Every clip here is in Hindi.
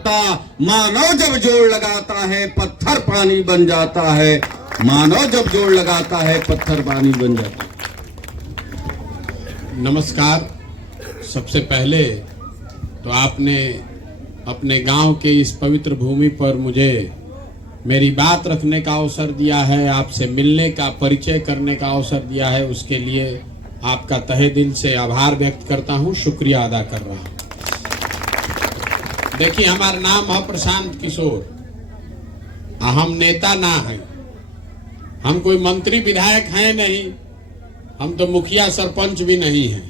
सकता। मानव जब जोड़ लगाता है पत्थर पानी बन जाता है। मानव जब जोड़ लगाता है पत्थर पानी बन जाता है। नमस्कार। सबसे पहले तो आपने अपने गांव के इस पवित्र भूमि पर मुझे मेरी बात रखने का अवसर दिया है, आपसे मिलने का, परिचय करने का अवसर दिया है। उसके लिए आपका तहे दिल से आभार व्यक्त करता हूं, शुक्रिया अदा कर रहा हूं। देखिए, हमारा नाम है प्रशांत किशोर। हम नेता ना हैं, हम कोई मंत्री विधायक हैं नहीं, हम तो मुखिया सरपंच भी नहीं हैं।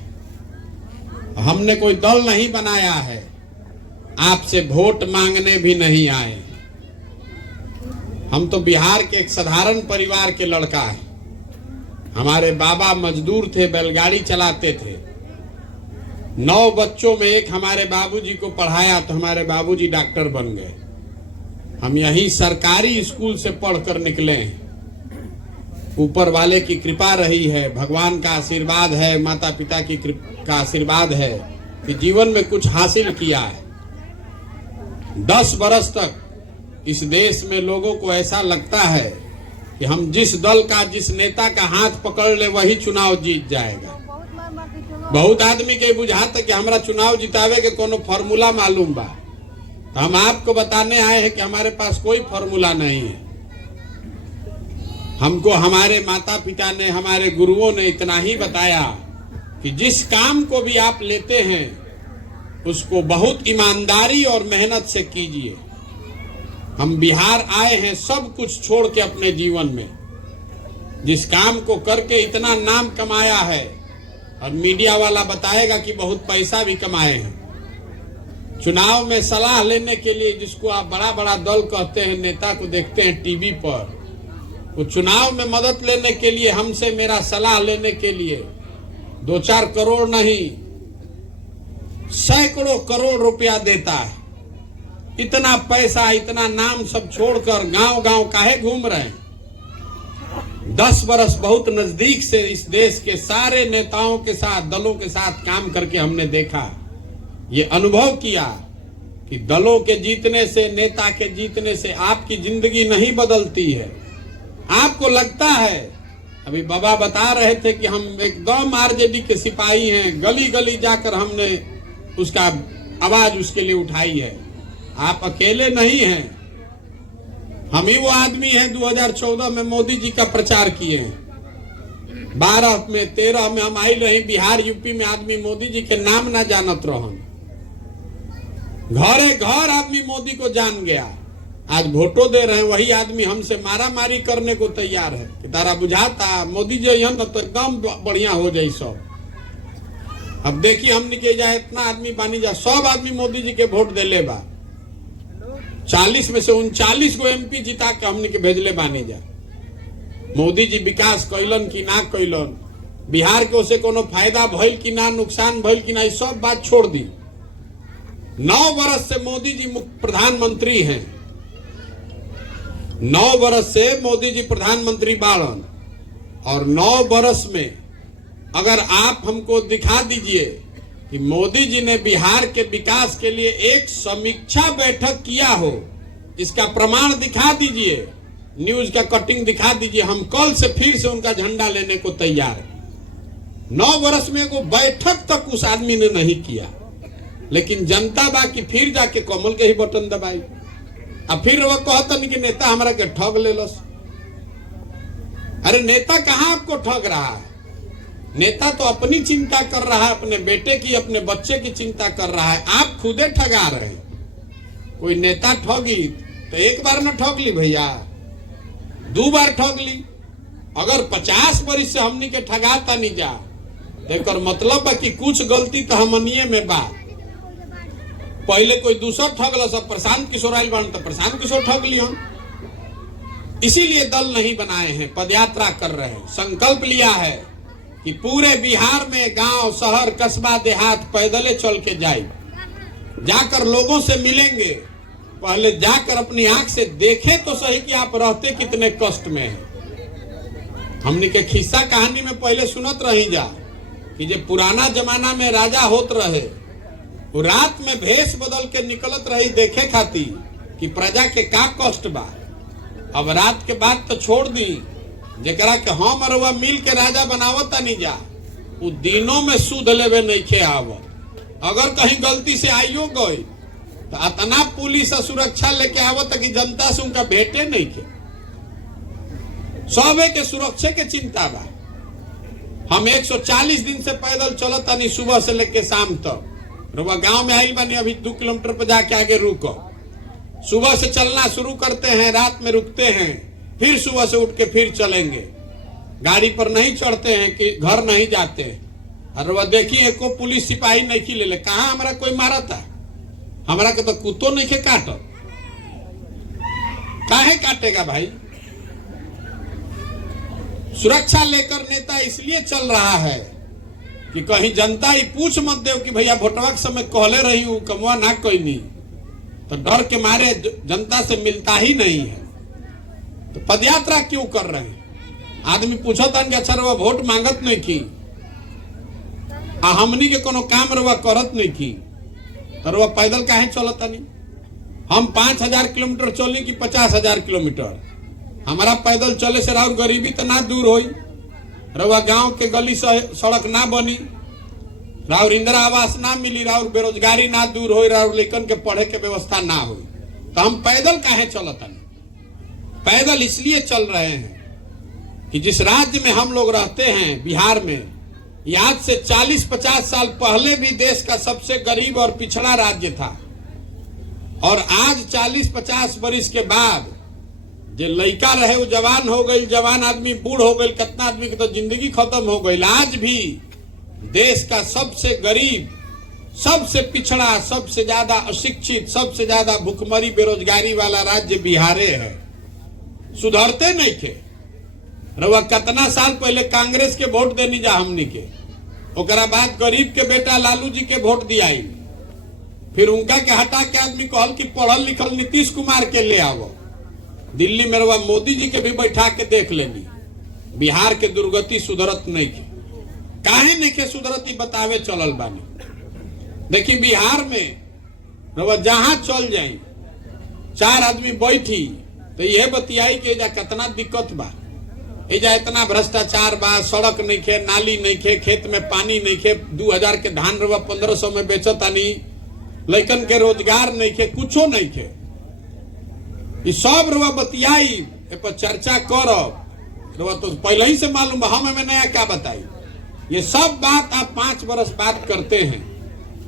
हमने कोई दल नहीं बनाया है, आपसे वोट मांगने भी नहीं आए। हम तो बिहार के एक साधारण परिवार के लड़का हैं। हमारे बाबा मजदूर थे, बैलगाड़ी चलाते थे। 9 बच्चों में एक हमारे बाबूजी को पढ़ाया तो हमारे बाबूजी डॉक्टर बन गए। हम यही सरकारी स्कूल से पढ़कर निकले हैं। ऊपर वाले की कृपा रही है, भगवान का आशीर्वाद है, माता पिता का आशीर्वाद है कि जीवन में कुछ हासिल किया है। 10 बरस तक इस देश में लोगों को ऐसा लगता है कि हम जिस दल का, जिस नेता का हाथ पकड़ ले वही चुनाव जीत जाएगा। बहुत आदमी के बुझाता कि हमारा चुनाव जितावे के कोनो फॉर्मूला मालूम बा। तो हम आपको बताने आए हैं कि हमारे पास कोई फॉर्मूला नहीं है। हमको हमारे माता पिता ने, हमारे गुरुओं ने इतना ही बताया कि जिस काम को भी आप लेते हैं उसको बहुत ईमानदारी और मेहनत से कीजिए। हम बिहार आए हैं सब कुछ छोड़ के अपने जीवन में। जिस काम को करके इतना नाम कमाया है, और मीडिया वाला बताएगा कि बहुत पैसा भी कमाए हैं। चुनाव में सलाह लेने के लिए जिसको आप बड़ा बड़ा दल कहते हैं, नेता को देखते हैं टीवी पर, वो चुनाव में मदद लेने के लिए, हमसे मेरा सलाह लेने के लिए 2-4 करोड़ नहीं, सैकड़ों करोड़ रुपया देता है। इतना पैसा, इतना नाम सब छोड़कर गांव गांव काहे घूम रहे हैं? 10 बरस बहुत नजदीक से इस देश के सारे नेताओं के साथ, दलों के साथ काम करके हमने देखा, ये अनुभव किया कि दलों के जीतने से, नेता के जीतने से आपकी जिंदगी नहीं बदलती है। आपको लगता है, अभी बाबा बता रहे थे कि हम एकदम आरजेडी के सिपाही हैं, गली गली जाकर हमने उसका आवाज उसके लिए उठाई है। आप अकेले नहीं हैं, हम ही वो आदमी हैं 2014 में मोदी जी का प्रचार किए हैं। 12 में 13 में हम आई रही बिहार यूपी में, आदमी मोदी जी के नाम ना जानत रहन। घरे घर आदमी मोदी को जान गया। आज वोटो दे रहे हैं वही आदमी हमसे मारा मारी करने को तैयार है कि तारा बुझाता मोदी जी यहाँ तो एकदम बढ़िया हो जाए सब। अब देखिए हमने के जाए इतना आदमी बानी जा, सब आदमी मोदी जी के वोट देले बा। 40 में से 39 को एमपी जिता के हमने के भेजले बानी जा। मोदी जी विकास कैलन कि ना कैलन, बिहार के उसे कोनो फायदा भइल कि ना, नुकसान भइल कि ना, ये सब बात छोड़ दी। 9 बरस से मोदी जी प्रधानमंत्री हैं। 9 बरस से मोदी जी प्रधानमंत्री बाड़न, और 9 बरस में अगर आप हमको दिखा दीजिए कि मोदी जी ने बिहार के विकास के लिए एक समीक्षा बैठक किया हो, इसका प्रमाण दिखा दीजिए, न्यूज का कटिंग दिखा दीजिए, हम कल से फिर से उनका झंडा लेने को तैयार है। 9 बरस में को बैठक तक उस आदमी ने नहीं किया, लेकिन जनता बाकी फिर जाके कमल के ही बटन दबाई। अब फिर वो कहतन कि नेता हमारा के ठग ले लस। अरे नेता कहां आपको ठग रहा है? नेता तो अपनी चिंता कर रहा है, अपने बेटे की, अपने बच्चे की चिंता कर रहा है। आप खुदे ठगा रहे हैं। कोई नेता ठगी तो एक बार ना ठग ली भैया, 2 बार ठग ली। अगर 50 बरिस से हमनी के ठगाता नहीं जा, तो मतलब है कि कुछ गलती तो हमनिए में बा। पहले कोई दूसरा ठगल, सब प्रशांत किशोर आइल बन तो प्रशांत किशोर ठग लियो। इसीलिए दल नहीं बनाए हैं, पदयात्रा कर रहे हैं। संकल्प लिया है कि पूरे बिहार में गांव, शहर, कस्बा, देहात पैदले चल के जाए, जाकर लोगों से मिलेंगे। पहले जाकर अपनी आंख से देखें तो सही कि आप रहते कितने कष्ट में हैं। हमने के खिस्सा कहानी में पहले सुनत रही जा कि जे पुराना जमाना में राजा होत रहे वो रात में भेष बदल के निकलत रही देखे खाती कि प्रजा के का कष्ट बा। अब रात के बाद तो छोड़ दी, जरा के हम अरुआ मिल के राजा बनावत नहीं जा, वो दिनों में सूद लेवे नहीं खे आवत। अगर कहीं गलती से आइयो गई तो अतना पुलिस और सुरक्षा लेके आवत कि जनता से उनका भेंटे नहीं खे। सबे के सुरक्षा के चिंता बा। हम 140 दिन से पैदल चलत नहीं, सुबह से लेके शाम तक। रुआ गांव में आई बानी, अभी 2 किलोमीटर पर जाके आगे रुको। सुबह से चलना शुरू करते हैं, रात में रुकते हैं, फिर सुबह से उठ के फिर चलेंगे। गाड़ी पर नहीं चढ़ते हैं कि घर नहीं जाते। और वह देखिए एको पुलिस सिपाही नहीं की ले ले। कहा हमारा कोई मारा था? हमारा के तो कुत्तो नहीं के काटो। काहे काटेगा भाई? सुरक्षा लेकर नेता इसलिए चल रहा है कि कहीं जनता ही पूछ मत दे कि भैया भोटवा के समय कहले रही हूं कमवा ना कोई नहीं, तो डर के मारे जनता से मिलता ही नहीं है। तो पदयात्रा क्यों कर रहे हैं? आदमी पूछता कि अच्छा रवा वोट मांगत नहीं की, हमनी के कोनो काम रवा करत नहीं की, तो रवा पैदल काहे चलता नहीं? हम 5000 किलोमीटर चली कि 50,000 किलोमीटर? हमारा पैदल चले से राउर गरीबी तो ना दूर होई, रवा गांव के गली सड़क ना बनी, राउर इंदिरा आवास ना मिली, राउर बेरोजगारी ना दूर होई, राउर लेकिन के पढ़े के व्यवस्था ना हुई, तो हम पैदल काहे चलता नहीं? पैदल इसलिए चल रहे हैं कि जिस राज्य में हम लोग रहते हैं, बिहार में, आज से 40-50 साल पहले भी देश का सबसे गरीब और पिछड़ा राज्य था। और आज 40-50 वर्ष के बाद जो लड़का रहे वो जवान हो गई, जवान आदमी बूढ़ हो गई, कितना आदमी की तो जिंदगी खत्म हो गई। आज भी देश का सबसे गरीब, सबसे पिछड़ा, सबसे ज्यादा अशिक्षित, सबसे ज्यादा भुखमरी बेरोजगारी वाला राज्य बिहार है। सुधरते नहीं थे। रवा कितना साल पहले कांग्रेस के वोट देनी जा हमनी के, ओकरा बाद गरीब के बेटा लालू जी के वोट दियाई, फिर उनका के हटा के आदमी कहल कि पढ़ल लिखल नीतीश कुमार के ले आवो। दिल्ली में रवा मोदी जी के भी बैठा के देख लेनी, बिहार के दुर्गति सुधरत नहीं की। काहे नहीं के सुधरती बतावे चलल बानी। देखी बिहार में रवा जहां चल जाई, 4 आदमी बैठी तो यह बतियाई के जा कितना दिक्कत बा, एजा इतना भ्रष्टाचार बा, सड़क नहीं खे, नाली नहीं खे, खेत में पानी नहीं खे, 2000 के धान रवा 1500 में बेचतानी, लइकन के रोजगार नहीं खे, कुछो नहीं खे। ये सब रवा बतियाई पर चर्चा करब, रवा तो पहले ही से मालूम, हम हमें नया क्या बताई। ये सब बात आप 5 बरस बात करते हैं,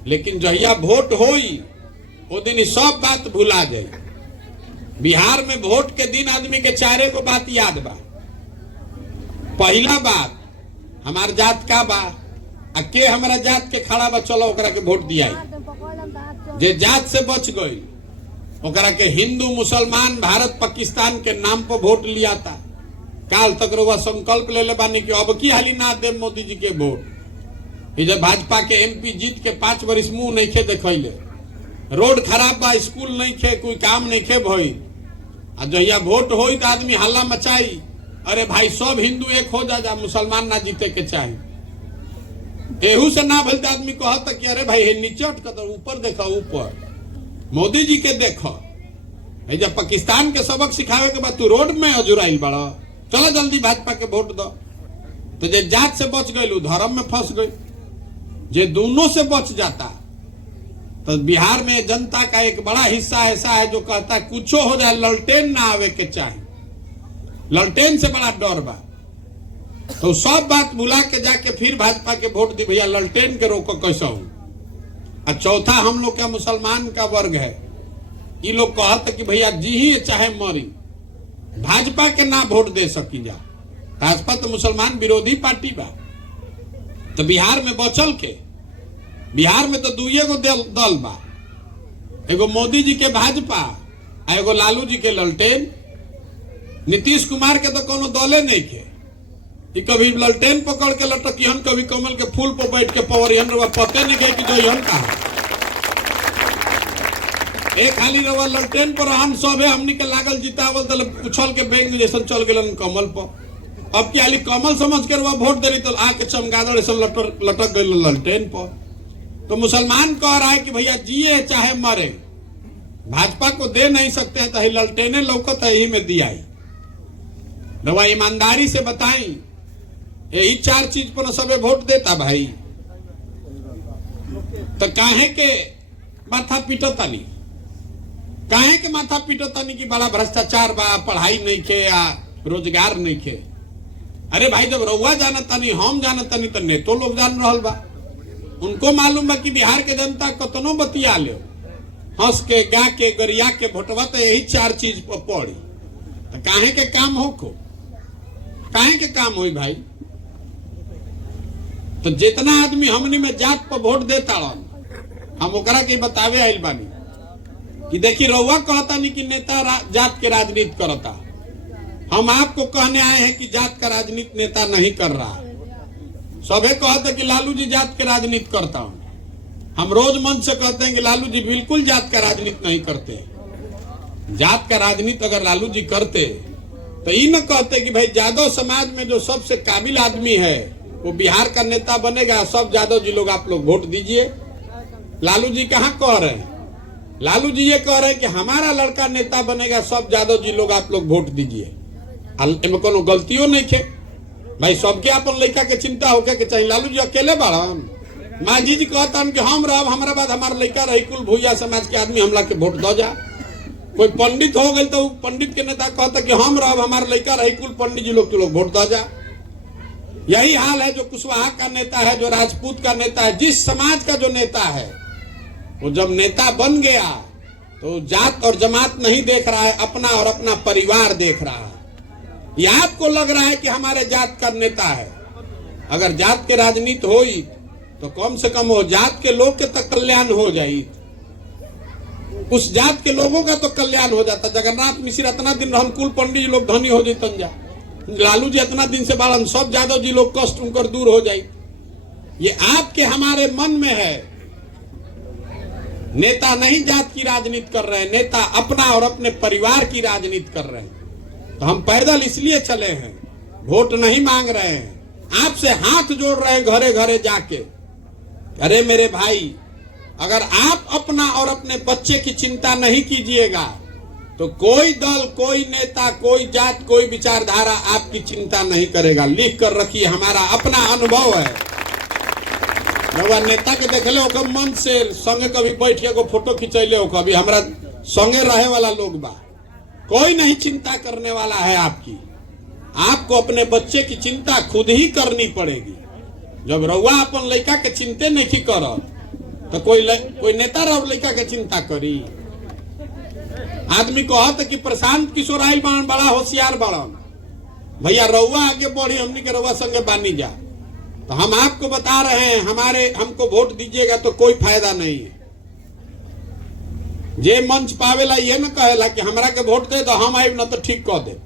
लेकिन जहिया वोट होई वो दिन ये सब बात भुला जाए। बिहार में वोट के दिन आदमी के 4 गो बात याद बा। पहला बात, हमार जात का बा, के हमारा जात के खड़ा बा, चलो ओकरा के वोट दियाई। जे जात से बच गई ओकरा के हिंदू मुसलमान भारत पाकिस्तान के नाम पर वोट लिया था। काल तक रउआ संकल्प ले ले बानी कि अब की हाली ना दे मोदी जी के वोट। जब भाजपा के एमपी जीत के 5 वर्ष मुंह नहीं खे देखले, रोड खराब बा, स्कूल नहीं खे, कोई काम नहीं खे भई। आ जहिया वोट होई तो आदमी हल्ला मचाई, अरे भाई सब हिंदू एक हो जा, मुसलमान ना जीते के चाहिए। एहू से ना भलते आदमी कहता कि अरे भाई नीचे उठकर ऊपर देखो, ऊपर मोदी जी के देखो। जब पाकिस्तान के सबक सिखावे के बाद तू रोड में अजुराइल बड़ा, चलो जल्दी भाजपा के वोट दो। तो जे जात से बच गई धर्म में फंस गई। जे दोनों से बच जाता तो बिहार में जनता का एक बड़ा हिस्सा ऐसा है जो कहता है कुछ हो जाए ललटेन ना आवे के चाहिए, ललटेन से बड़ा डर बा। तो सब बात भुला के जाके फिर भाजपा के वोट दी, भैया ललटेन के रोको कैसा हो। और चौथा हम लोग का मुसलमान का वर्ग है, ये लोग कहते कि भैया जी ही चाहे मरी, भाजपा के ना वोट दे सकी जा। भाजपा तो मुसलमान विरोधी पार्टी बा। तो बिहार में बचल के, बिहार में तो 2 गो दल बा, एगो मोदी जी के भाजपा, एगो लालू जी के ललटेन। नीतीश कुमार के तो कोनो दले नहीं के, कभी ललटेन पकड़ के लटकियन, कभी कमल के फूल पर बैठ के पवरियन, रवा पते नहीं गए कि जो यन का एक खाली रवा ललटेन पर हम सब है, हमनी के लागल जितावल दल उछल के बैंक जैसन चल गए कमल पर। अब क्या कमल समझ के रवा वोट दे तो आके चमगादड़ ऐसा लटक गए ललटेन पर। तो मुसलमान कह रहा है कि भैया जिए चाहे मरे, भाजपा को दे नहीं सकते हैं तो ही ललटेने लौकत है, यही में दिया ही। रवा ईमानदारी से बताई, यही 4 चीज पर सबे वोट देता भाई, तो काहे के माथा पीटतानी, काहे के माथा पीटतानी कि बड़ा भ्रष्टाचार बा, पढ़ाई नहीं के या रोजगार नहीं के। अरे भाई जब रउआ जानतानी, हम जानतानी, तो नेतो लोग जान रहल बा, उनको मालूम बा कि बिहार के जनता कतनो बतिया ले, हंस के गा के गरिया के भोटवा तो यही 4 चीज पर पड़ी, तो काहे के काम हो को, काहे के काम होई भाई। तो जितना आदमी हमनी में जात पर वोट देता हम ओकरा के बतावे आइल बानी कि देखी रउआ कहता नहीं कि नेता जात के राजनीति करता, हम आपको कहने आए हैं कि जात का राजनीति नेता नहीं कर रहा। सबे कहते कि लालू जी जात के राजनीति करता हूं, हम रोज मंच से कहते हैं कि लालू जी बिल्कुल जात का राजनीति नहीं करते। जात का राजनीति अगर लालू जी करते तो ये न कहते कि भाई यादव समाज में जो सबसे काबिल आदमी है वो बिहार का नेता बनेगा, सब यादव जी लोग आप लोग वोट दीजिए। लालू जी कहाँ कह रहे हैं, लालू जी ये कह रहे हैं कि हमारा लड़का नेता बनेगा, सब यादव जी लोग आप लोग वोट दीजिए। इनमें कोनो गलतियों नहीं थे भाई, सबके अपन लड़का के चिंता होके के चाहिए। लालू जी अकेले बाड़न, मांझी जी कहता कि हम रह, हमारा बाद हमारा लड़का रही, कुल भूया समाज के आदमी हमला के वोट दो जा। कोई पंडित हो गए तो पंडित के नेता कहता कि हम रह, हमारा लड़का रही, कुल पंडित जी लोग तो लोग वोट दो जा। यही हाल है जो कुशवाहा का नेता है, जो राजपूत का नेता है, जिस समाज का जो नेता है वो जब नेता बन गया तो जात और जमात नहीं देख रहा है, अपना और अपना परिवार देख रहा है। ये आपको लग रहा है कि हमारे जात का नेता है, अगर जात के राजनीति होई तो कम से कम हो जात के लोग के तक कल्याण हो जाये, उस जात के लोगों का तो कल्याण हो जाता। जगन्नाथ मिश्र इतना दिन हम कुल पंडित जी लोग धनी हो जातन जा, लालू जी इतना दिन से बालन, सब यादव जी लोग कष्ट उनकर दूर हो जाये। ये आपके हमारे मन में है। नेता नहीं जात की राजनीति कर रहे हैं, नेता अपना और अपने परिवार की राजनीति कर रहे हैं। तो हम पैदल इसलिए चले हैं, वोट नहीं मांग रहे हैं, आपसे हाथ जोड़ रहे हैं घरे घरे जाके। अरे मेरे भाई, अगर आप अपना और अपने बच्चे की चिंता नहीं कीजिएगा तो कोई दल, कोई नेता, कोई जात, कोई विचारधारा आपकी चिंता नहीं करेगा। लिख कर रखिए, हमारा अपना अनुभव है। नेता के देख लो मन से संगे कभी बैठ के फोटो खिंचैले हो, कभी हमारा संगे रहे वाला लोग बा, कोई नहीं चिंता करने वाला है आपकी। आपको अपने बच्चे की चिंता खुद ही करनी पड़ेगी। जब रउआ अपन लड़का के चिंते नहीं करत तो कोई नेता रह लड़का के चिंता करी। आदमी कहत कि प्रशांत किशोर आइल बाण, बड़ा होशियार बाड़न, भैया रउआ आगे बढ़ी, हमनी के रउआ संगे बानी जा। तो हम आपको बता रहे हैं, हमको वोट दीजिएगा तो कोई फायदा नहीं है। जे मंच पावेला ये न कहेला कि हमरा के वोट दे तो हम आइब न तो ठीक कह दे।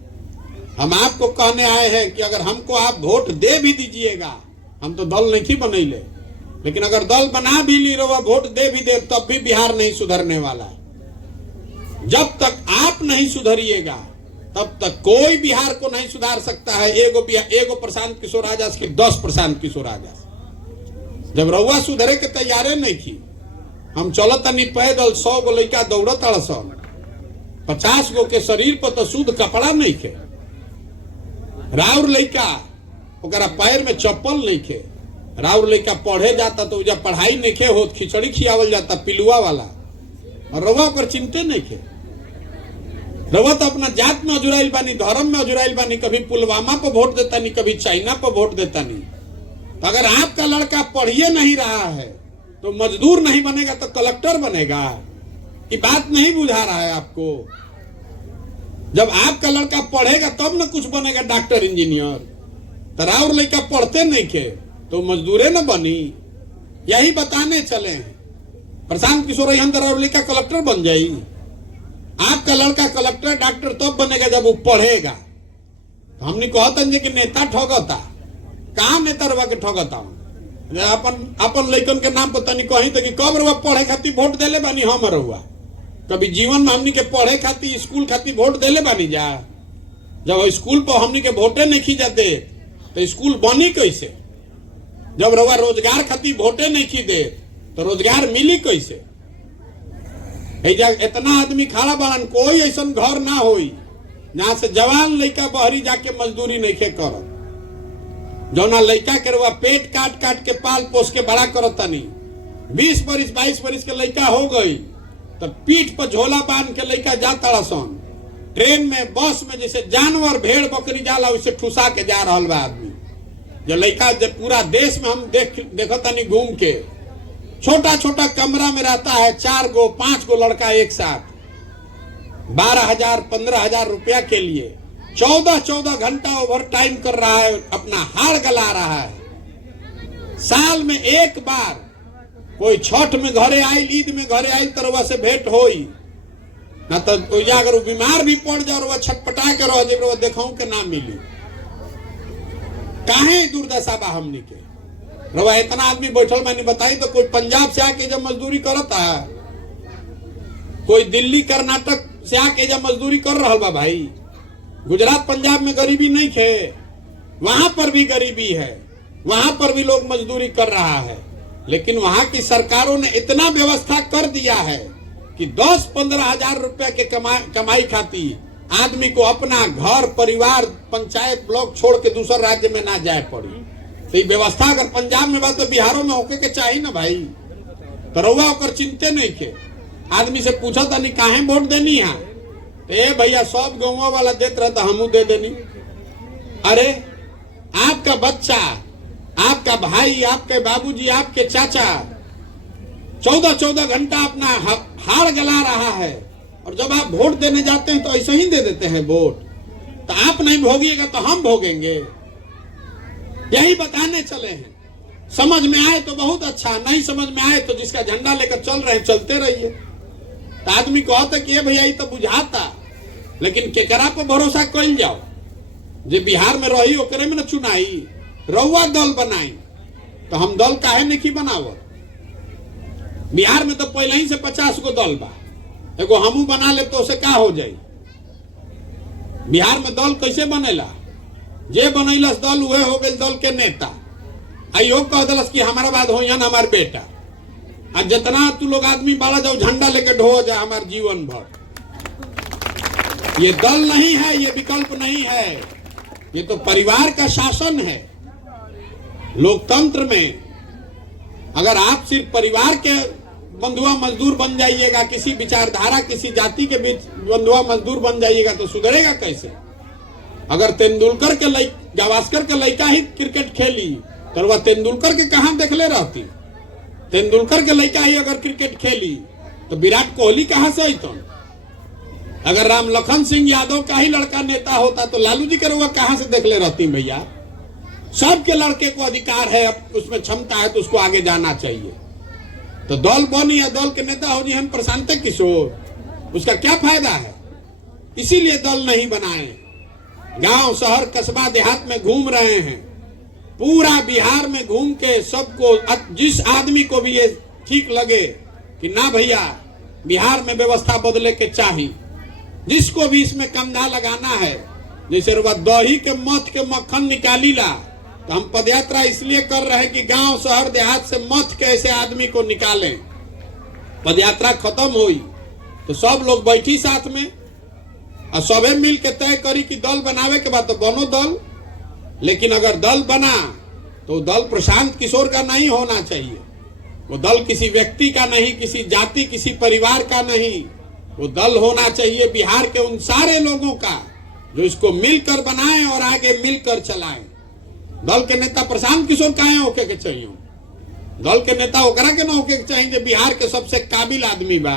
हम आपको कहने आए हैं कि अगर हमको आप वोट दे भी दीजिएगा, हम तो दल नहीं बनैले, लेकिन अगर दल बना भी ली रहो, वोट दे भी दे, तब भी बिहार नहीं सुधरने वाला है। जब तक आप नहीं सुधरिएगा तब तक कोई बिहार को नहीं सुधार सकता है। एगो प्रशांत किशोर आजाद की 10 प्रशांत किशोर आजाद। जब रउआ सुधरे के तैयारे नहीं थी, हम चलत नहीं पैदल, 100 गो लड़का दौड़त अड़सन, 50 गो के शरीर पर तो शुद्ध कपड़ा नहीं खे, राउर लड़का ओकरा पैर में चप्पल नहीं खे, राउर लड़का पढ़े जाता तो जब पढ़ाई नहीं खे होत, खिचड़ी खियावल जाता पिलुआ वाला, और रउआ पर चिंते नहीं खे। रउआ तो अपना जात में अजुराइल बानी, धर्म में अजुराइल बानी, कभी पुलवामा पर वोट देता नहीं, कभी चाइना पर वोट देता नहीं। तो अगर आपका लड़का पढ़िए नहीं रहा है तो मजदूर नहीं बनेगा तो कलेक्टर बनेगा। ये बात नहीं बुझा रहा है आपको। जब आपका लड़का पढ़ेगा तब न कुछ बनेगा, डॉक्टर इंजीनियर। तो राउर लड़का पढ़ते नहीं खे तो मजदूरे न बनी। यही बताने चले हैं। प्रशांत किशोर राउर लड़का कलेक्टर बन जाये। आपका लड़का कलेक्टर डॉक्टर तब बनेगा जब वो पढ़ेगा। तो हमने कहते कि नेता ठगता, कहाँ नेता रवा के ठगता, अपन लड़कन के नाम पर तनी कहीं तो कि कब रवा पढ़े खातिर वोट देले बानी हम रहुआ, कभी जीवन में हमनी के पढ़े खातिर स्कूल खातिर वोट देले बानी जा। जब स्कूल पर हमनी के वोटे नहीं खींचते तो स्कूल बनी कैसे? जब रवा रोजगार खातिर वोटे नहीं खी दे तो रोजगार मिली कैसे? इतना आदमी खड़ा बाड़न, कोई ऐसा घर ना होई जहां से जवान लड़का बहरी जाके मजदूरी नहीं खे करत। जौना लड़का के रुआ पेट काट काट के पाल पोस के बड़ा करत तनी, 20 बरिस 22 बरिस के लड़का हो गई तो पीठ पर झोला बांध के लड़का जाता सन ट्रेन में बस में, जैसे जानवर भेड़ बकरी जाला वैसे ठुसा के जा रहा बा आदमी। जो लड़का जब पूरा देश में हम देखतानी घूम के, छोटा छोटा कमरा में रहता है, 4 गो 5 गो लड़का एक साथ, 12,000 15,000 रुपया के लिए 14 घंटा ओवर टाइम कर रहा है, अपना हाड़ गला रहा है। साल में एक बार कोई छठ में घरे आई, ईद में घरे आई तो से भेंट होई ना, तो अगर वो बीमार भी पड़ जाए और छटपटा के रह जाए, देखाऊ के ना मिली। काहे दुर्दशा बा हमनी के? रवा इतना आदमी बैठल मैंने बताई तो कोई पंजाब से आके जब मजदूरी करता है, कोई दिल्ली कर्नाटक से आके जब मजदूरी कर रहा बा भाई। गुजरात पंजाब में गरीबी नहीं थे, वहां पर भी गरीबी है, वहां पर भी लोग मजदूरी कर रहा है, लेकिन वहां की सरकारों ने इतना व्यवस्था कर दिया है कि 10-15 हजार रुपया के कमाई खाती आदमी को अपना घर परिवार पंचायत ब्लॉक छोड़ के दूसर राज्य में ना जाए पड़ी। तो ये व्यवस्था अगर पंजाब में बात तो बिहारों में होके के चाहिए ना भाई। तो रउआ ओकर चिंते नहीं के। आदमी से पूछा था नहीं काहे वोट देनी है, तो भैया सब गाँव वाला देते रहता हमू दे देनी। अरे आपका बच्चा, आपका भाई, आपके बाबूजी, आपके चाचा 14 घंटा अपना हाड़ गला रहा है, और जब आप वोट देने जाते हैं तो ऐसे ही दे देते हैं वोट। तो आप नहीं भोगिएगा तो हम भोगेंगे, यही बताने चले हैं। समझ में आए तो बहुत अच्छा, नहीं समझ में आए तो जिसका झंडा लेकर चल रहे हैं चलते रहिए। तो आदमी कहता कि भैया ये तो बुझाता, लेकिन केकरा पर भरोसा कल जाओ? जे बिहार में रही ओकरे में न चुनाई, रउआ दल बनाई, तो हम दल काहे नहीं बनावत? बिहार में तो पहले ही से 50 गो दल बा, एगो हमू बना ले तो उसे का हो जाई? बिहार में दल कैसे बनेला? जे बनैलस दल उहे हो गई दल के नेता। आइयो कह दलस कि हमारा बाद हो या हमार बेटा, आ जितना तू लोग आदमी बाला जाओ झंडा लेके ढो जा हमार जीवन भर। ये दल नहीं है, ये विकल्प नहीं है, ये तो परिवार का शासन है। लोकतंत्र में अगर आप सिर्फ परिवार के बंधुआ मजदूर बन जाइएगा, किसी विचारधारा किसी जाति के बीच बंधुआ मजदूर बन जाइएगा तो सुधरेगा कैसे? अगर तेंदुलकर के गावस्कर के लड़का ही क्रिकेट खेली तो वह तेंदुलकर के कहां देखले रहती? तेंदुलकर के लड़का ही अगर क्रिकेट खेली तो विराट कोहली कहां से आई? अगर राम लखन सिंह यादव का ही लड़का नेता होता तो लालू जी के रुआ कहां से देखले रहती? भैया सबके लड़के को अधिकार है, उसमें क्षमता है तो उसको आगे जाना चाहिए। तो दल बनी या दल के नेता हो जी हम प्रशांत किशोर, उसका क्या फायदा है? इसीलिए दल नहीं बनाए। गांव शहर कस्बा देहात में घूम रहे हैं, पूरा बिहार में घूम के सबको, जिस आदमी को भी ये ठीक लगे कि ना भैया बिहार में व्यवस्था बदले के चाहिए, जिसको भी इसमें कंधा लगाना है, जैसे दही के मथ के मक्खन निकाली ला, तो हम पदयात्रा इसलिए कर रहे हैं कि गांव शहर देहात से मथ के ऐसे आदमी को निकालें। पदयात्रा खत्म हुई तो सब लोग बैठी साथ में और सबे मिल के तय करी कि दल बनावे के बाद तो बनो दल। लेकिन अगर दल बना तो दल प्रशांत किशोर का नहीं होना चाहिए, वो दल किसी व्यक्ति का नहीं, किसी जाति किसी परिवार का नहीं, वो दल होना चाहिए बिहार के उन सारे लोगों का जो इसको मिलकर बनाएं और आगे मिलकर चलाएं। दल के नेता प्रशांत किशोर काहे होके के चाहिए? दल के नेता ओकरा के ना होके के चाहिए जो बिहार के सबसे काबिल आदमी बा,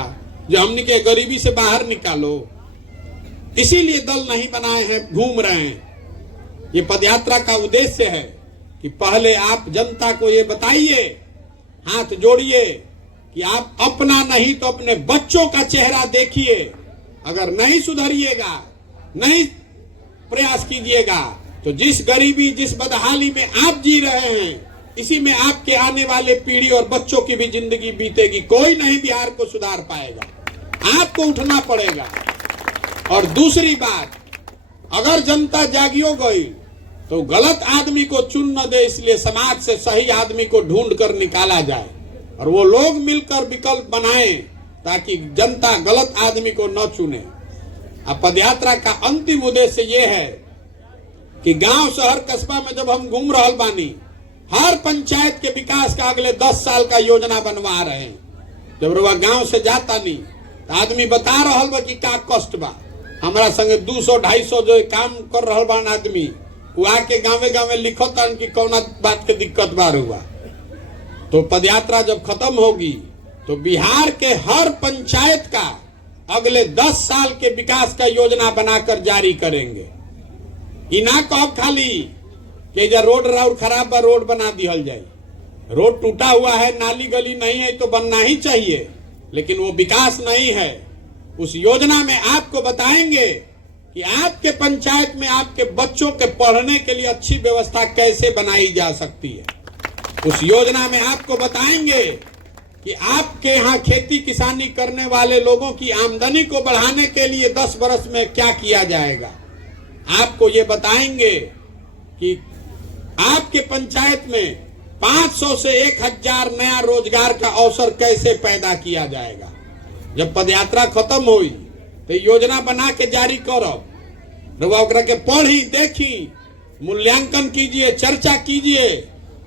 जो हमनी के गरीबी से बाहर निकालो। इसीलिए दल नहीं बनाए हैं, घूम रहे हैं। ये पदयात्रा का उद्देश्य है कि पहले आप जनता को ये बताइए, हाथ जोड़िए कि आप अपना नहीं तो अपने बच्चों का चेहरा देखिए। अगर नहीं सुधरिएगा, नहीं प्रयास कीजिएगा तो जिस गरीबी जिस बदहाली में आप जी रहे हैं, इसी में आपके आने वाले पीढ़ी और बच्चों की भी जिंदगी बीतेगी। कोई नहीं बिहार को सुधार पाएगा, आपको उठना पड़ेगा। और दूसरी बात, अगर जनता जागियो गई तो गलत आदमी को चुन न दे, इसलिए समाज से सही आदमी को ढूंढ कर निकाला जाए। और वो लोग मिलकर विकल्प बनाएं ताकि जनता गलत आदमी को न चुने। अब पदयात्रा का अंतिम उद्देश्य ये है कि गांव शहर कस्बा में जब हम घूम रहल बानी, हर पंचायत के विकास का अगले 10 साल का योजना बनवा रहे हैं। जब वह गांव से जाता नहीं तो आदमी बता रहल बा कि का कष्ट बा। हमारा संगे 200-250 जो काम कर रहल बा आदमी, वो आके गाँवे गाँवे लिखता कि कौना बात के दिक्कत बार हुआ। तो पदयात्रा जब खत्म होगी तो बिहार के हर पंचायत का अगले 10 साल के विकास का योजना बनाकर जारी करेंगे। इना कब खाली कि जब रोड राउड खराब बा रोड बना दिहल जाए। रोड टूटा हुआ है, नाली गली नहीं है तो बनना ही चाहिए, लेकिन वो विकास नहीं है। उस योजना में आपको बताएंगे कि आपके पंचायत में आपके बच्चों के पढ़ने के लिए अच्छी व्यवस्था कैसे बनाई जा सकती है। उस योजना में आपको बताएंगे कि आपके यहाँ खेती किसानी करने वाले लोगों की आमदनी को बढ़ाने के लिए 10 वर्ष में क्या किया जाएगा। आपको ये बताएंगे कि आपके पंचायत में 500 से 1000 नया रोजगार का अवसर कैसे पैदा किया जाएगा। जब पदयात्रा खत्म हुई तो योजना बना के जारी करब, ओकरा के पढ़ी, देखी, मूल्यांकन कीजिए, चर्चा कीजिए।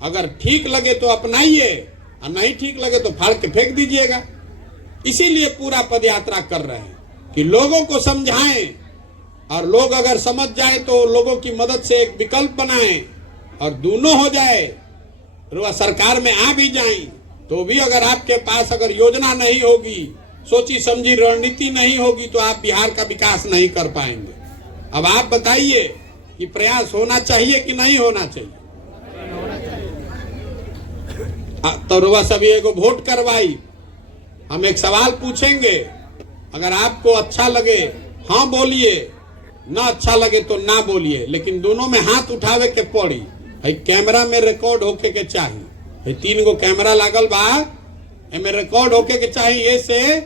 अगर ठीक लगे तो अपनाइए और नहीं ठीक लगे तो फाड़ के फेंक दीजिएगा। इसीलिए पूरा पदयात्रा कर रहे हैं कि लोगों को समझाएं, और लोग अगर समझ जाए तो लोगों की मदद से एक विकल्प बनाएं और दोनों हो जाए। वह सरकार में आ भी जाए तो भी अगर आपके पास अगर योजना नहीं होगी, सोची समझी रणनीति नहीं होगी, तो आप बिहार का विकास नहीं कर पाएंगे। अब आप बताइए कि प्रयास होना चाहिए कि नहीं होना चाहिए। तो रुआ सभी एगो वोट करवाई, हम एक सवाल पूछेंगे, अगर आपको अच्छा लगे हाँ बोलिए, ना अच्छा लगे तो ना बोलिए, लेकिन दोनों में हाथ उठावे के पड़ी। कैमरा में रिकॉर्ड होके के चाहिए। 3 गो कैमरा लागल बा, एमे रिकॉर्ड होके के चाहिए, ऐसे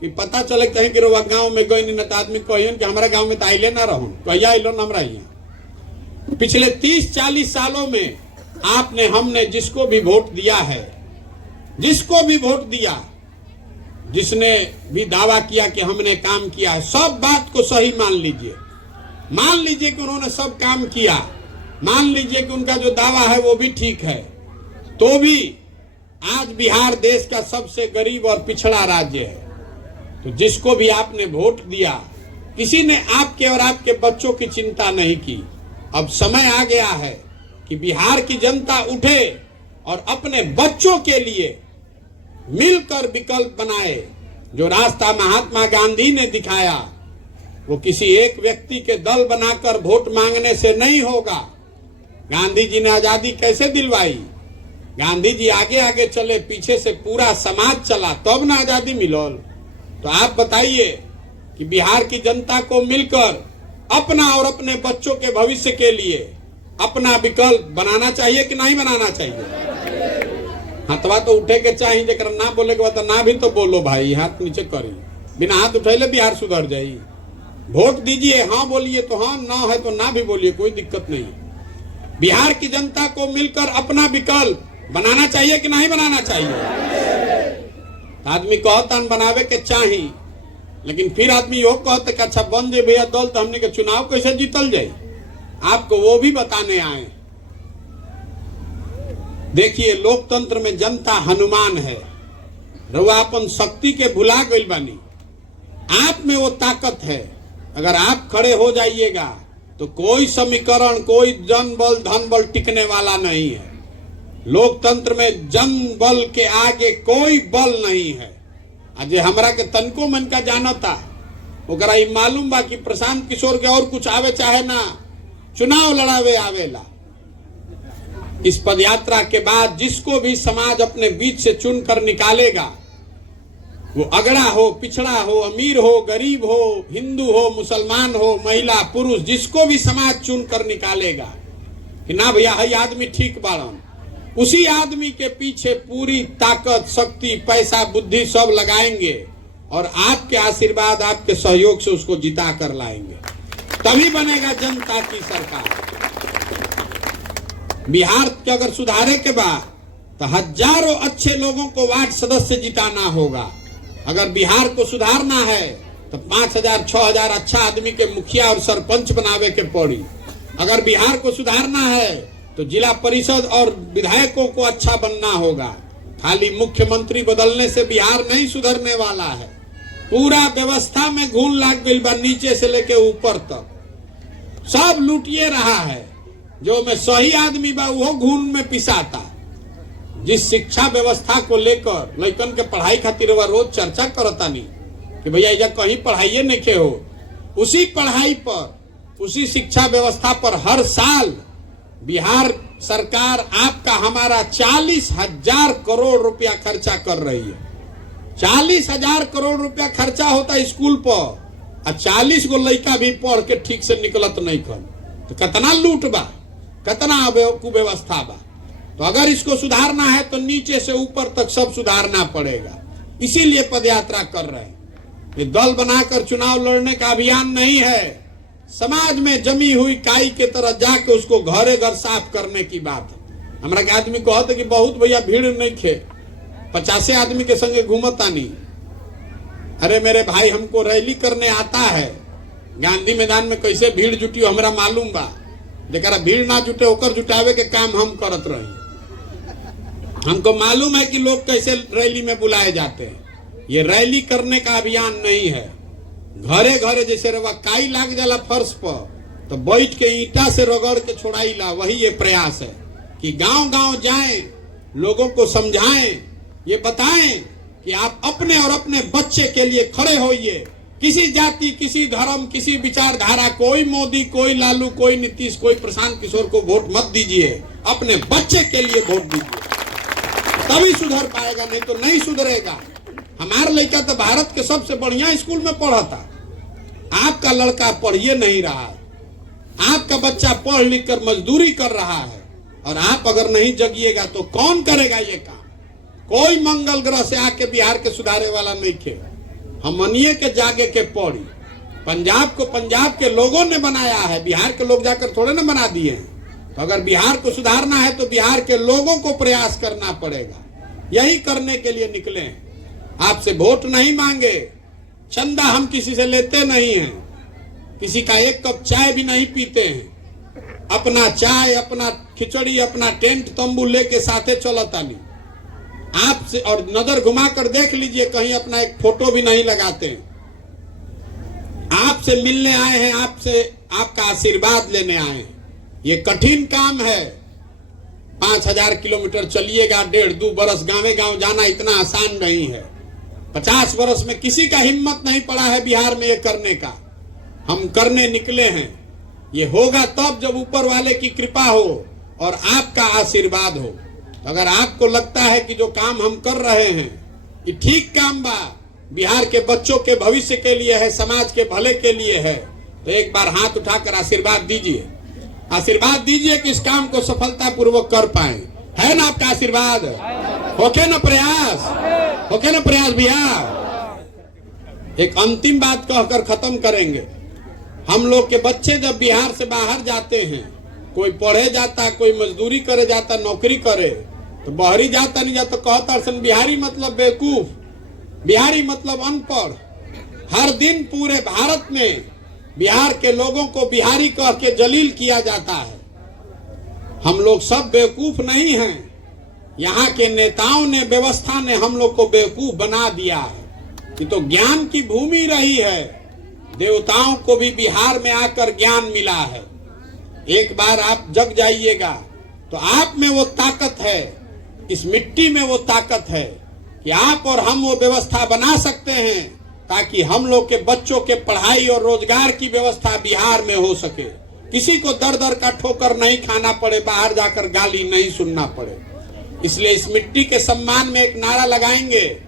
कि पता चले कहीं कि रुआ गांव में गई न आदमी कहियन कि हमारा गांव में तो आइले ना रहूं, कहिया आइलो ना हमरा यहाँ। पिछले 30-40 सालों में आपने हमने जिसको भी वोट दिया है, जिसको भी वोट दिया, जिसने भी दावा किया कि हमने काम किया है, सब बात को सही मान लीजिए। मान लीजिए कि उन्होंने सब काम किया, मान लीजिए कि उनका जो दावा है वो भी ठीक है, तो भी आज बिहार देश का सबसे गरीब और पिछड़ा राज्य है। तो जिसको भी आपने वोट दिया, किसी ने आपके और आपके बच्चों की चिंता नहीं की। अब समय आ गया है कि बिहार की जनता उठे और अपने बच्चों के लिए मिलकर विकल्प बनाए। जो रास्ता महात्मा गांधी ने दिखाया वो किसी एक व्यक्ति के दल बनाकर वोट मांगने से नहीं होगा। गांधी जी ने आजादी कैसे दिलवाई? गांधी जी आगे आगे चले, पीछे से पूरा समाज चला, तब ना आजादी मिलल। तो आप बताइए कि बिहार की जनता को मिलकर अपना और अपने बच्चों के भविष्य के लिए अपना विकल्प बनाना चाहिए कि नहीं बनाना चाहिए? हाथवा तो उठे के चाहिए, जरा ना बोले के बाद ना भी तो बोलो भाई, हाथ नीचे करी। बिना हाथ उठैले बिहार सुधर जाई। वोट दीजिए, हाँ बोलिए तो हाँ, ना है तो ना भी बोलिए, कोई दिक्कत नहीं। बिहार की जनता को मिलकर अपना विकल्प बनाना चाहिए कि नहीं बनाना चाहिए? आदमी कहता बनावे के चाहिए, लेकिन फिर आदमी यो कहते कि अच्छा बन जाए भैया दल, तो हमने के चुनाव कैसे जीतल जाए, आपको वो भी बताने आए। देखिए, लोकतंत्र में जनता हनुमान है। रउआ अपन शक्ति के भुला गई बानी। आप में वो ताकत है। अगर आप खड़े हो जाइएगा तो कोई समीकरण, कोई जन बल धन बल टिकने वाला नहीं है। लोकतंत्र में जन बल के आगे कोई बल नहीं है। आज हमरा के तनको मन का जानता, ओकरा ई मालूम बा कि प्रशांत किशोर के और कुछ आवे चाहे ना, चुनाव लड़ावे आवेला। इस पदयात्रा के बाद जिसको भी समाज अपने बीच से चुनकर निकालेगा, वो अगड़ा हो, पिछड़ा हो, अमीर हो, गरीब हो, हिंदू हो, मुसलमान हो, महिला पुरुष, जिसको भी समाज चुनकर निकालेगा कि ना भैया हई आदमी ठीक बाड़न, उसी आदमी के पीछे पूरी ताकत, शक्ति, पैसा, बुद्धि सब लगाएंगे और आपके आशीर्वाद, आपके सहयोग से उसको जिता कर लाएंगे। तभी बनेगा जनता की सरकार। बिहार के अगर सुधारे के बाद तो हजारों अच्छे लोगों को वार्ड सदस्य जिताना होगा। अगर बिहार को सुधारना है तो 5,000 6,000 अच्छा आदमी के मुखिया और सरपंच बनावे के पड़ी। अगर बिहार को सुधारना है तो जिला परिषद और विधायकों को अच्छा बनना होगा। खाली मुख्यमंत्री बदलने से बिहार नहीं सुधरने वाला है। पूरा व्यवस्था में घून लाग गई बा, नीचे से लेके ऊपर तक सब लूटिए रहा है। जो में सही आदमी बा वो घून में पिसाता। जिस शिक्षा व्यवस्था को लेकर लड़कन के पढ़ाई खातिर वह रोज चर्चा करता नहीं कि भैया या कहीं पढ़ाइए नहीं के हो, उसी पढ़ाई पर, उसी शिक्षा व्यवस्था पर हर साल बिहार सरकार आपका हमारा 40,000 करोड़ रुपया खर्चा कर रही है। 40,000 करोड़ रुपया खर्चा होता है स्कूल पर, और 40 गो लड़का भी पढ़ के ठीक से निकलत नहीं कर। तो कितना लूट बा, कितना कुव्यवस्था बा। तो अगर इसको सुधारना है तो नीचे से ऊपर तक सब सुधारना पड़ेगा। इसीलिए पदयात्रा कर रहे हैं। ये दल बनाकर चुनाव लड़ने का अभियान नहीं है। समाज में जमी हुई काई के तरह जाके उसको घरे घर साफ करने की बात है। हमारा के आदमी कहते कि बहुत भैया भीड़ नहीं खे, 50 आदमी के संगे घूमता नहीं। अरे मेरे भाई, हमको रैली करने आता है। गांधी मैदान में कैसे भीड़ जुटी हमरा मालूम बा। जरा भीड़ ना जुटे ओकर जुटावे के काम हम करत रही। हमको मालूम है कि लोग कैसे रैली में बुलाए जाते हैं। ये रैली करने का अभियान नहीं है। घरे घरे जैसे रवा काई लाग जाला फर्श पर तो बैठ के ईंटा से रगड़ के छोड़ाई ला, वही ये प्रयास है कि गांव गांव जाएं, लोगों को समझाएं, ये बताएं कि आप अपने और अपने बच्चे के लिए खड़े होइए। किसी जाति, किसी धर्म, किसी विचारधारा, कोई मोदी, कोई लालू, कोई नीतीश, कोई प्रशांत किशोर को वोट मत दीजिए। अपने बच्चे के लिए वोट दीजिए, तभी सुधर पाएगा, नहीं तो नहीं सुधरेगा। हमारा लड़का तो भारत के सबसे बढ़िया स्कूल में पढ़ा था। आपका लड़का पढ़िए नहीं रहा है। आपका बच्चा पढ़ लिख कर मजदूरी कर रहा है, और आप अगर नहीं जगिएगा तो कौन करेगा ये काम? कोई मंगल ग्रह से आके बिहार के सुधारे वाला नहीं थे। हम मनिए के जागे के पड़ी। पंजाब को पंजाब के लोगों ने बनाया है, बिहार के लोग जाकर थोड़े ना बना दिए हैं। तो अगर बिहार को सुधारना है तो बिहार के लोगों को प्रयास करना पड़ेगा। यही करने के लिए निकले हैं। आपसे वोट नहीं मांगे, चंदा हम किसी से लेते नहीं हैं, किसी का एक कप चाय भी नहीं पीते हैं। अपना चाय, अपना खिचड़ी, अपना टेंट तंबू लेके साथे चलता नहीं आपसे। और नजर घुमाकर देख लीजिए, कहीं अपना एक फोटो भी नहीं लगाते हैं। आपसे मिलने आए हैं, आपसे आपका आशीर्वाद लेने आए हैं। ये कठिन काम है। 5,000 किलोमीटर चलिएगा, 1.5-2 बरस गांवे गांव जाना इतना आसान नहीं है। 50 वर्ष में किसी का हिम्मत नहीं पड़ा है बिहार में ये करने का। हम करने निकले हैं। ये होगा तब जब ऊपर वाले की कृपा हो और आपका आशीर्वाद हो। अगर आपको लगता है कि जो काम हम कर रहे हैं ये ठीक काम बा, बिहार के बच्चों के भविष्य के लिए है, समाज के भले के लिए है, तो एक बार हाथ उठाकर आशीर्वाद दीजिए। आशीर्वाद दीजिए कि इस काम को सफलतापूर्वक कर पाए। है ना आपका आशीर्वाद? होके ना प्रयास? होके ना प्रयास भैया? एक अंतिम बात कहकर खत्म करेंगे। हम लोग के बच्चे जब बिहार से बाहर जाते हैं, कोई पढ़े जाता, कोई मजदूरी करे जाता, नौकरी करे, तो बाहरी जाता नहीं जाता, कहता अरसन बिहारी मतलब बेवकूफ, बिहारी मतलब अनपढ़। हर दिन पूरे भारत में बिहार के लोगों को बिहारी कह के जलील किया जाता है। हम लोग सब बेवकूफ नहीं हैं। यहाँ के नेताओं ने, व्यवस्था ने हम लोग को बेवकूफ बना दिया है। कि तो ज्ञान की भूमि रही है। देवताओं को भी बिहार में आकर ज्ञान मिला है। एक बार आप जग जाइएगा तो आप में वो ताकत है, इस मिट्टी में वो ताकत है कि आप और हम वो व्यवस्था बना सकते हैं ताकि हम लोग के बच्चों के पढ़ाई और रोजगार की व्यवस्था बिहार में हो सके। किसी को दर दर का ठोकर नहीं खाना पड़े, बाहर जाकर गाली नहीं सुनना पड़े। इसलिए इस मिट्टी के सम्मान में एक नारा लगाएंगे।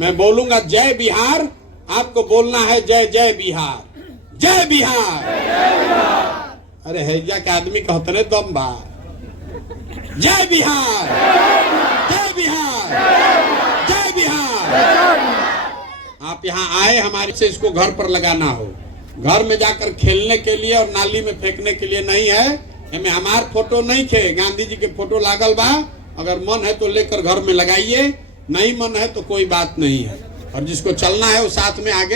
मैं बोलूंगा जय बिहार, आपको बोलना है जय जय बिहार, जय बिहार। अरे हैजा के आदमी कहते ने दम बा। जय बिहार, जय बिहार, जय बिहार। आप यहाँ आए हमारे से, इसको घर पर लगाना हो, घर में जाकर खेलने के लिए और नाली में फेंकने के लिए नहीं है। हमें हमार फोटो नहीं खे, गांधी जी के फोटो लागल बा, अगर मन है तो लेकर घर में लगाइए, नहीं मन है तो कोई बात नहीं है, और जिसको चलना है वो साथ में आगे